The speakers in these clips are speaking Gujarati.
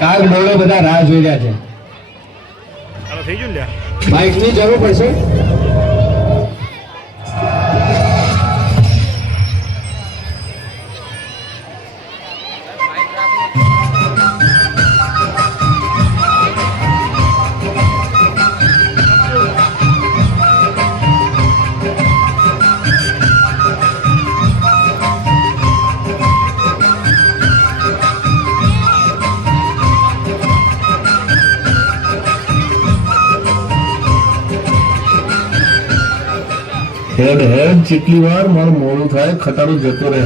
કાલ મોડો બધા રાહ જોઈ રહ્યા છે. ચાલો થઈ ગયું ને લ્યા? બાઇકની જરૂર પડશે? હેડ હેડ જેટલી વાર મારું મોડું થાય ખટારો જતો રહે.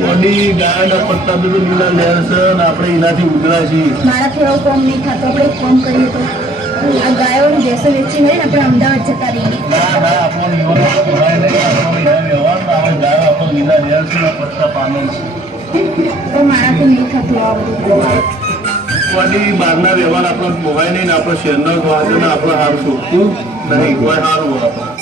બોડી ગાયના પટ્ટા બધું લીલા છે અને આપણે એનાથી ઉઘરા છીએ. મારાથી એવો કોમ નહીં થતો આપણે કોમ કરીએ તો. આ ગાયોને ભેંસો વેચી ને આપણે અમદાવાદ જતા રહીએ. ના ના આપણો નિયમ નહીં આપણો નિયમ વ્યવહાર ના ગાયો આપણો લીલા લહેર છે પટ્ટા પામે છે. તો મારાથી નહીં થતું આ આપણો મોબાઈલ નહીં આપણા શહેરનો ને આપણે સારું શોધતું નહીં, કોઈ સારું આપણે.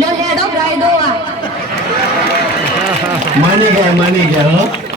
લો હેડો દો આ માની ગયા માની ગયા